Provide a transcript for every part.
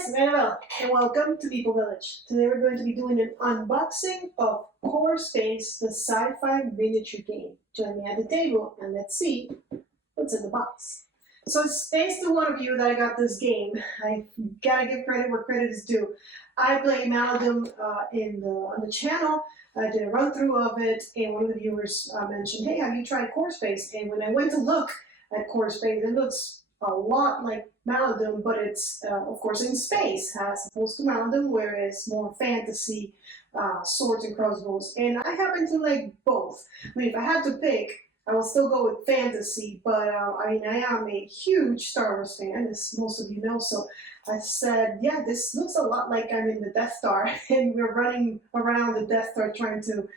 guys, Meeple, and welcome to Meeple Village. Today we're going to be doing an unboxing of Core Space, the sci-fi miniature game. Join me at the table and let's see what's in the box. So it's thanks to one of you that I got this game. I gotta give credit where credit is due. I played Maladum on the channel. I did a run through of it, and one of the viewers mentioned, "Hey, have you tried Core Space?" And when I went to look at Core Space, it looks a lot like Maladum, but it's of course in space as opposed to Maladum, where it's more fantasy, swords and crossbows. And I happen to like both. I mean, if I had to pick, I will still go with fantasy, but I mean, I am a huge Star Wars fan, as most of you know, so I said, yeah, this looks a lot like I'm in the Death Star, and we're running around the Death Star trying to,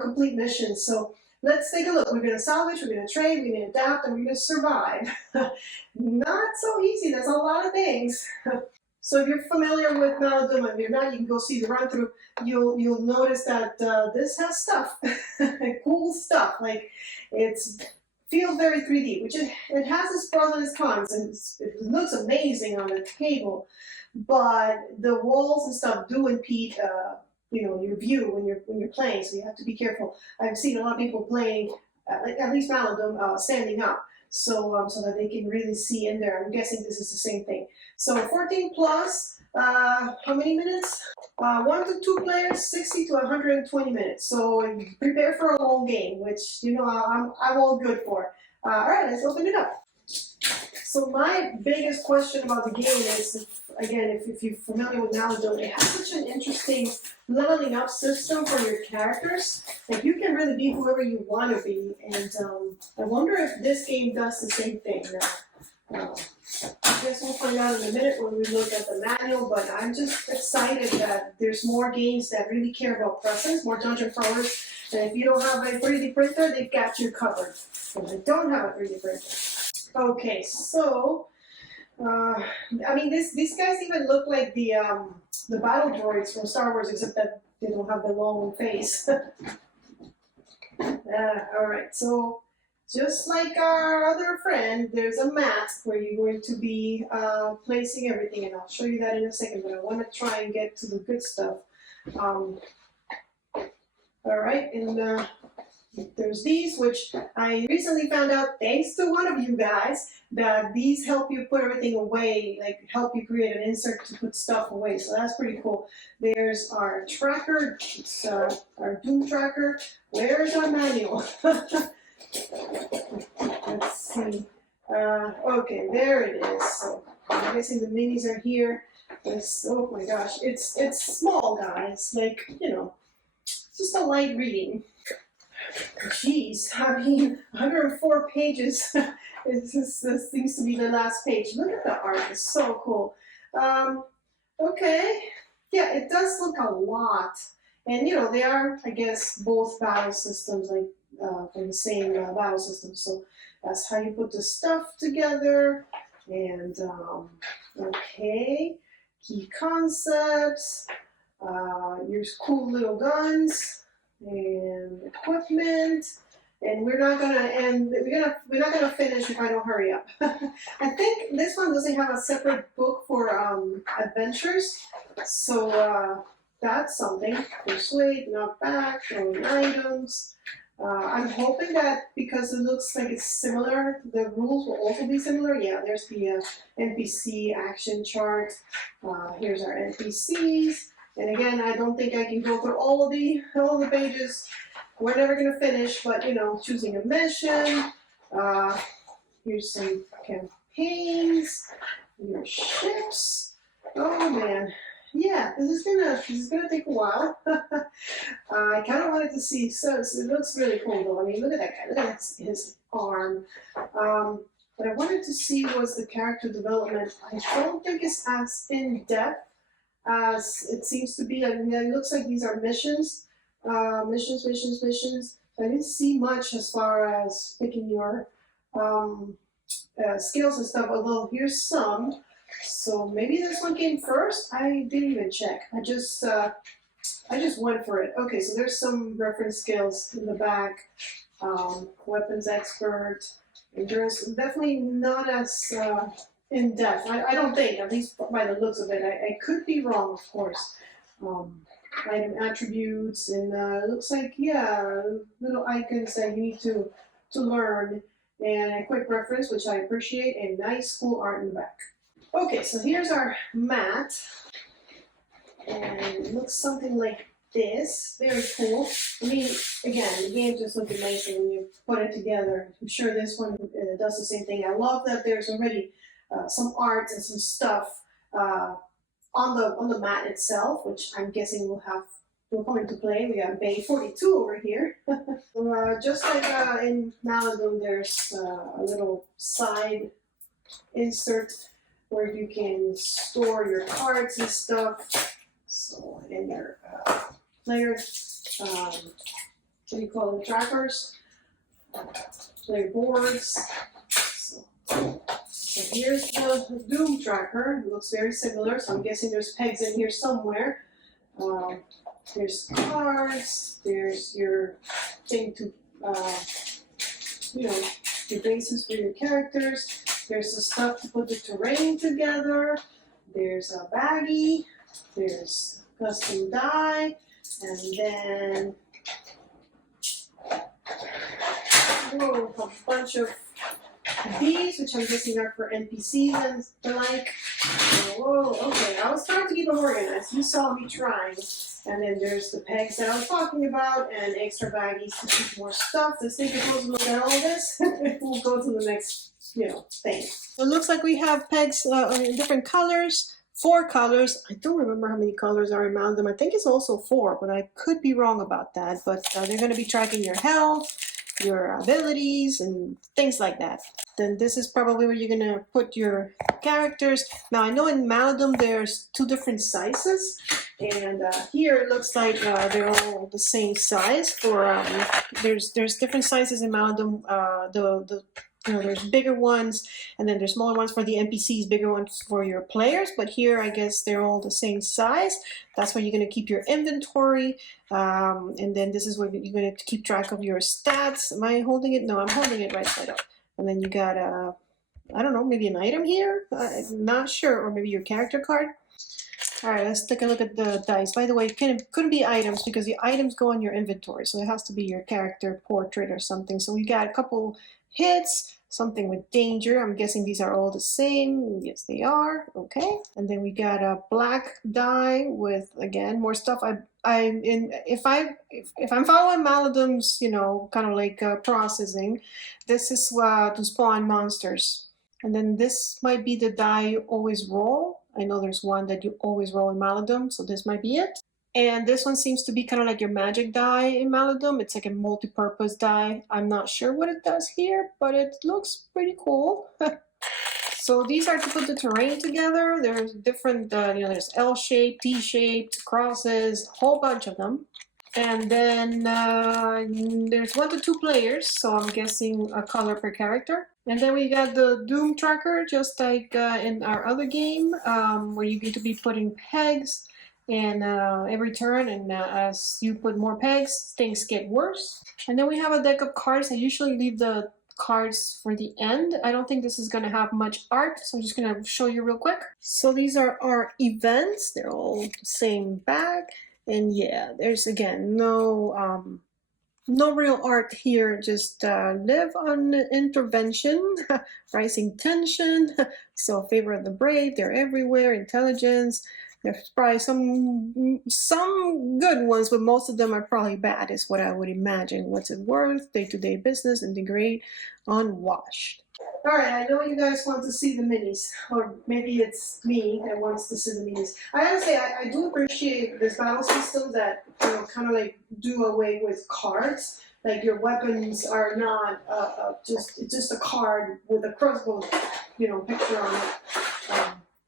complete missions. So let's take a look. We're going to salvage, we're going to trade, we're going to adapt, and we're going to survive. Not so easy. There's a lot of things. So if you're familiar with Maladum, and if you're not, you can go see the run-through. You'll notice that this has stuff, cool stuff. Like it feels very 3D, which it has its pros and its cons, and it looks amazing on the table. But the walls and stuff do impede your view when you're playing, so you have to be careful. I've seen a lot of people playing, at least Maladum, standing up, so that they can really see in there. I'm guessing this is the same thing. So 14 plus, how many minutes? 1 to 2 players, 60 to 120 minutes. So prepare for a long game, which I'm all good for. All right, let's open it up. So my biggest question about the game is, if you're familiar with Maladum, it has such an interesting leveling up system for your characters. Like you can really be whoever you want to be, and I wonder if this game does the same thing. I guess we'll find out in a minute when we look at the manual, but I'm just excited that there's more games that really care about presence, more dungeon crawlers, and if you don't have a 3D printer, they've got you covered. And I don't have a 3D printer. Okay, so I mean, these guys even look like the battle droids from Star Wars, except that they don't have the long face. All right, so just like our other friend, there's a mat where you're going to be placing everything, and I'll show you that in a second. But I want to try and get to the good stuff. All right, and there's these, which I recently found out, thanks to one of you guys, that these help you put everything away, like help you create an insert to put stuff away. So that's pretty cool. There's our tracker, it's our Doom tracker. Where's our manual? Let's see. Okay, there it is. So I'm guessing the minis are here. Oh my gosh, it's small, guys. Like, just a light reading. Jeez, I mean, 104 pages. This seems to be the last page. Look at the art, it's so cool. Okay, yeah, it does look a lot. And they are, I guess, both battle systems, like from the same battle system. So that's how you put the stuff together. And okay, key concepts, your cool little guns, and equipment, and we're not gonna finish if I don't hurry up. I think this one doesn't have a separate book for adventures, so that's something. Persuade, knock back, throwing items. I'm hoping that because it looks like it's similar, the rules will also be similar. Yeah, there's the NPC action chart. Here's our NPCs. And again, I don't think I can go through all the pages. We're never gonna finish, but choosing a mission. Here's some campaigns. Your ships. Oh man, yeah, this is gonna take a while. I kind of wanted to see. So it looks really cool though. I mean, look at that guy. Look at his arm. What I wanted to see was the character development. I don't think it's as in depth as it seems to be. I mean, it looks like these are missions. Missions. So I didn't see much as far as picking your skills and stuff, although here's some. So maybe this one came first. I didn't even check. I just went for it. Okay, so there's some reference skills in the back. Weapons expert, endurance. Definitely not as in depth. I don't think, at least by the looks of it. I could be wrong, of course. Item attributes, and it looks like, yeah, little icons that you need to learn, and a quick reference, which I appreciate, and nice cool art in the back. Okay, so here's our mat, and it looks something like this. Very cool. I mean, again, the game just looks amazing when you put it together. I'm sure this one does the same thing. I love that there's already some art and some stuff on the mat itself, which I'm guessing will come into play. We got Bay 42 over here. Just like in Malibu, there's a little side insert where you can store your cards and stuff. So, and your player, what do you call them, trackers, player boards. So here's the Doom tracker. It looks very similar, so I'm guessing there's pegs in here somewhere. There's cards, there's your thing to, your bases for your characters. There's the stuff to put the terrain together. There's a baggie. There's custom die. And then, a bunch of these, which I'm guessing are for NPCs and the like. Whoa, okay, I was trying to keep them organized. You saw me trying. And then there's the pegs that I was talking about, and extra baggies to keep more stuff. Let's take a closer look at all this. We'll go to the next, thing. So it looks like we have pegs in different colors. 4 colors. I don't remember how many colors are around them. I think it's also 4, but I could be wrong about that. But they're going to be tracking your health, your abilities, and things like that. Then this is probably where you're gonna put your characters. Now I know in Maladum there's 2 different sizes, and here it looks like they're all the same size. For there's different sizes in Maladum. There's bigger ones, and then there's smaller ones for the NPCs, bigger ones for your players. But here, I guess they're all the same size. That's where you're going to keep your inventory, and then this is where you're going to keep track of your stats. Am I holding it? No, I'm holding it right side up. And then you got I don't know, maybe an item here. I'm not sure, or maybe your character card. All right, let's take a look at the dice. By the way, it couldn't be items because the items go in your inventory, so it has to be your character portrait or something. So we got a couple hits. Something with danger. I'm guessing these are all the same. Yes, they are. Okay. And then we got a black die with, again, more stuff. If I'm following Maladum's, kind of like processing, this is to spawn monsters. And then this might be the die you always roll. I know there's one that you always roll in Maladum, so this might be it. And this one seems to be kind of like your magic die in Maladum. It's like a multi-purpose die. I'm not sure what it does here, but it looks pretty cool. So these are to put the terrain together. There's different, there's L-shaped, T-shaped, crosses, a whole bunch of them. And then there's 1 to 2 players, so I'm guessing a color per character. And then we got the Doom tracker, just like in our other game, where you need to be putting pegs and every turn, and as you put more pegs, things get worse. And then we have a deck of cards. I usually leave the cards for the end. I don't think this is going to have much art, so I'm just going to show you real quick. So these are our events. They're all the same bag, and yeah, there's again no real art here. Just live on intervention, rising tension. So favor of the brave. They're everywhere. Intelligence. There's probably some good ones, but most of them are probably bad, is what I would imagine. What's it worth? Day-to-day business, integrate, unwashed. All right, I know you guys want to see the minis, or maybe it's me that wants to see the minis. I gotta say, I do appreciate this battle system that kind of like do away with cards. Like your weapons are not just a card with a crossbow, picture on it.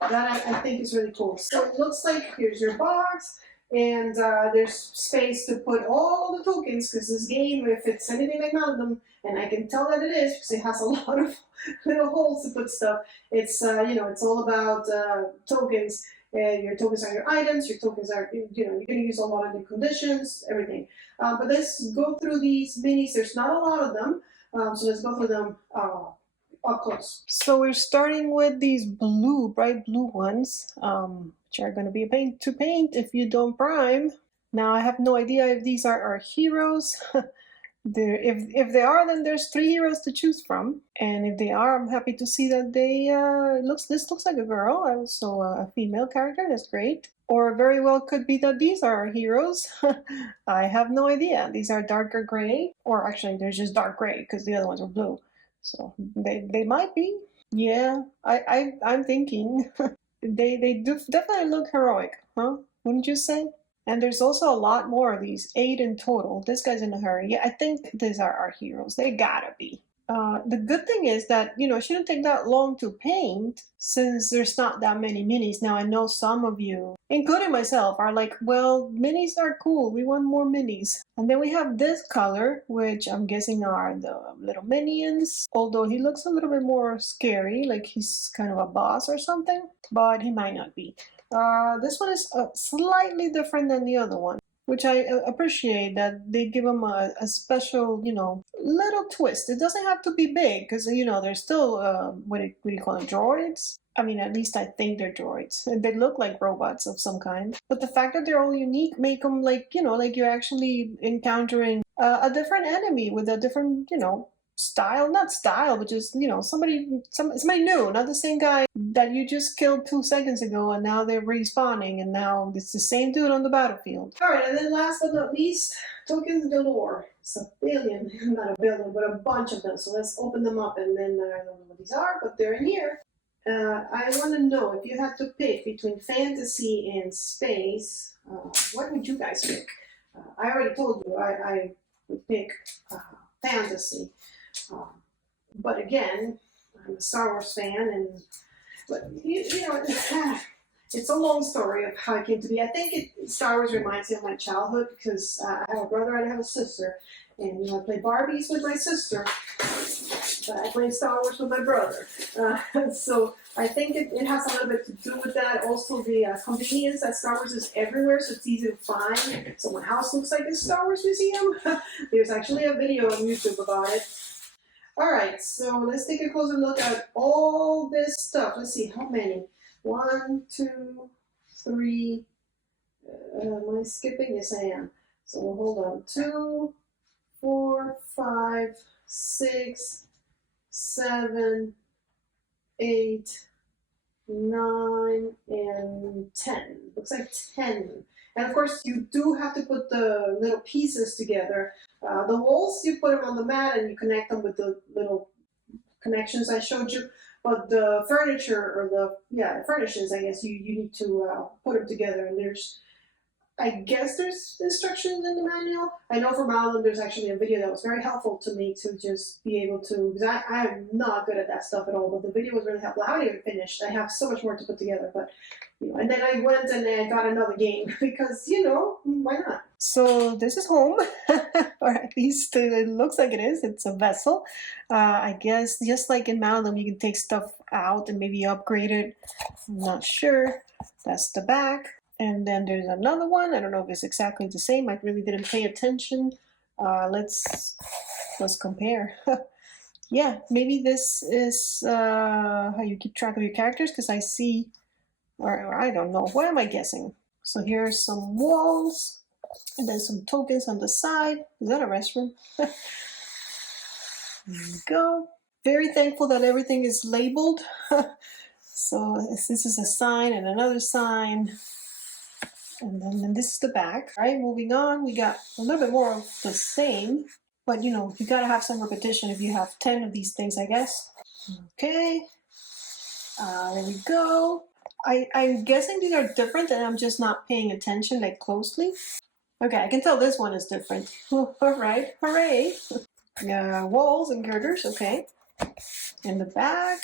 That I think is really cool. So it looks like here's your box, and there's space to put all the tokens, because this game, if it's anything like none of them, and I can tell that it is because it has a lot of little holes to put stuff. It's it's all about tokens. Your tokens are your items. Your tokens are you're going to use a lot of the conditions, everything. But let's go through these minis. There's not a lot of them, so let's go through them up close. So we're starting with these blue, bright blue ones, which are going to be a pain to paint if you don't prime. Now I have no idea if these are our heroes. If they are, then there's 3 heroes to choose from, and if they are, I'm happy to see that they this looks like a girl, also a female character. That's great. Or very well could be that these are our heroes. I have no idea. These are darker gray, or actually they're just dark gray because the other ones are blue. So they might be. Yeah, I'm thinking they do definitely look heroic, huh? Wouldn't you say? And there's also a lot more of these, 8 in total. This guy's in a hurry. Yeah, I think these are our heroes. They gotta be. The good thing is that, you know, it shouldn't take that long to paint since there's not that many minis. Now, I know some of you, including myself, are like, well, minis are cool. We want more minis. And then we have this color, which I'm guessing are the little minions. Although he looks a little bit more scary, like he's kind of a boss or something, but he might not be. This one is slightly different than the other one, which I appreciate that they give them a special, you know, little twist. It doesn't have to be big because, you know, they're still, what do you call them, droids? I mean, at least I think they're droids. They look like robots of some kind. But the fact that they're all unique make them like, you know, like you're actually encountering a different enemy with a different, you know, style, not style, but just, you know, somebody new, not the same guy that you just killed 2 seconds ago and now they're respawning and now it's the same dude on the battlefield. All right, and then last but not least, tokens galore. It's a billion, not a billion, but a bunch of them. So let's open them up, and then I don't know what these are, but they're in here. I want to know if you had to pick between fantasy and space, what would you guys pick? I already told you I would pick fantasy. But again, I'm a Star Wars fan, but you know, it's a long story of how I came to be. I think Star Wars reminds me of my childhood because I have a brother and I have a sister, and you know, I play Barbies with my sister, but I play Star Wars with my brother. So I think it has a little bit to do with that. Also, the convenience that Star Wars is everywhere, so it's easy to find. So my house looks like a Star Wars museum. There's actually a video on YouTube about it. All right, so let's take a closer look at all this stuff. Let's see, how many? 1, 2, 3. Am I skipping? Yes, I am. So we'll hold on. 2, 4, 5, 6, 7, 8, 9, and 10. Looks like 10. And of course, you do have to put the little pieces together. The walls, you put them on the mat and you connect them with the little connections I showed you. But the furniture, or the furnishings, I guess, you need to put them together. And I guess there's instructions in the manual. I know for Madeline there's actually a video that was very helpful to me to just be able to, because I am not good at that stuff at all, but the video was really helpful. I haven't even finished. I have so much more to put together, but you know, and then I went and I got another game because, you know, why not? So this is home, or at least it looks like it is. It's a vessel. I guess just like in Madeline, you can take stuff out and maybe upgrade it. I'm not sure. That's the back. And then there's another one. I don't know if it's exactly the same. I really didn't pay attention. Let's compare. Yeah, maybe this is how you keep track of your characters, because I see, or I don't know. What am I guessing? So here's some walls, and then some tokens on the side. Is that a restroom? There we go. Very thankful that everything is labeled. So this is a sign and another sign. And then this is the back. All right, moving on, we got a little bit more of the same, but you know, you gotta have some repetition if you have 10 of these things, I guess. Okay, there we go. I'm guessing these are different and I'm just not paying attention like closely. Okay, I can tell this one is different. All right, hooray. Yeah, walls and girders, okay. In the back,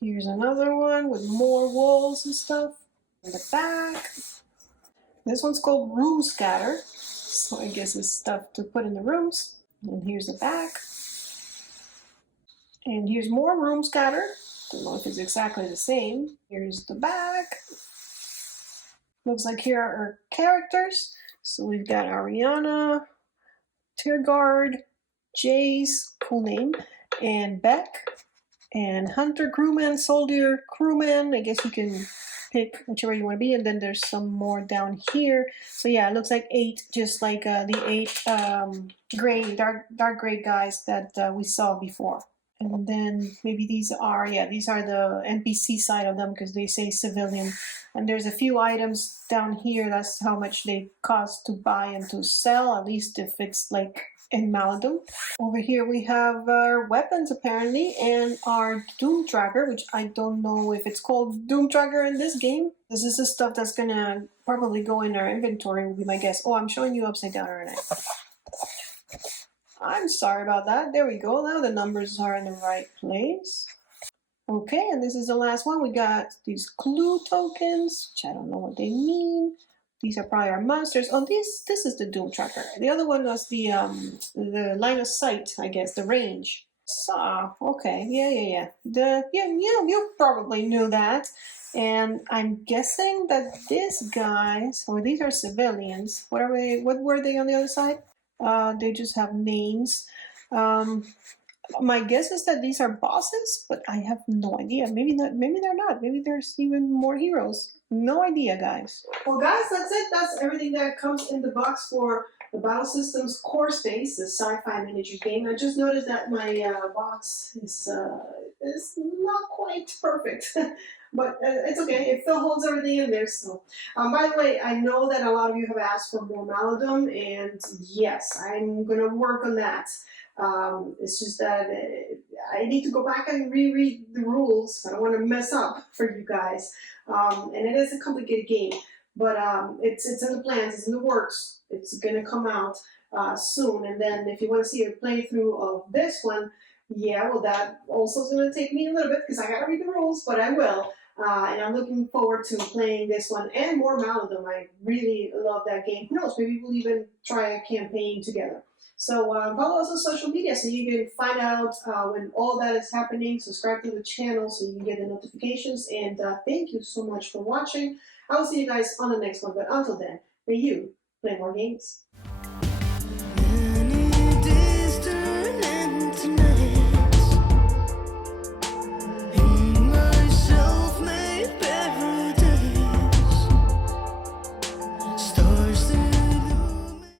here's another one with more walls and stuff. In the back. This one's called room scatter, so I guess it's stuff to put in the rooms. And here's the back. And here's more room scatter. Don't know if it's exactly the same. Here's the back. Looks like here are our characters. So we've got Ariana, Tiergard, Jace, cool name, and Beck. And hunter, crewman, soldier, crewman. I guess you can pick whichever you want to be. And then there's some more down here. So yeah, it looks like 8, just like the 8 gray, dark gray guys that we saw before. And then maybe these are the NPC side of them because they say civilian. And there's a few items down here. That's how much they cost to buy and to sell, at least if it's like in Maladum. Over here we have our weapons apparently and our Doom Tracker, which I don't know if it's called Doom Tracker in this game. This is the stuff that's gonna probably go in our inventory, would be my guess. Oh, I'm showing you upside down, aren't I? I'm sorry about that. There we go. Now the numbers are in the right place. Okay, and this is the last one. We got these clue tokens, which I don't know what they mean. These are probably our monsters. Oh, this is the Doom Tracker. The other one was the line of sight, I guess, the range. So, okay, yeah. You probably knew that. And I'm guessing that these guys, or these are civilians. What were they on the other side? They just have names. My guess is that these are bosses, but I have no idea. Maybe not. Maybe they're not. Maybe there's even more heroes. No idea, guys. Well, guys, that's it. That's everything that comes in the box for the Battle Systems Core Space, the sci-fi miniature game. I just noticed that my box is not quite perfect. But it's okay. It still holds everything in there. So, by the way, I know that a lot of you have asked for more Maladum, and yes, I'm going to work on that. It's just that I need to go back and reread the rules. I don't want to mess up for you guys. And it is a complicated game, but it's in the plans, it's in the works. It's going to come out soon. And then if you want to see a playthrough of this one, yeah, well, that also is going to take me a little bit because I got to read the rules, but I will. And I'm looking forward to playing this one and more Maladum. I really love that game. Who knows, maybe we'll even try a campaign together. So follow us on social media so you can find out when all that is happening. Subscribe to the channel so you can get the notifications. And thank you so much for watching. I will see you guys on the next one. But until then, may you play more games.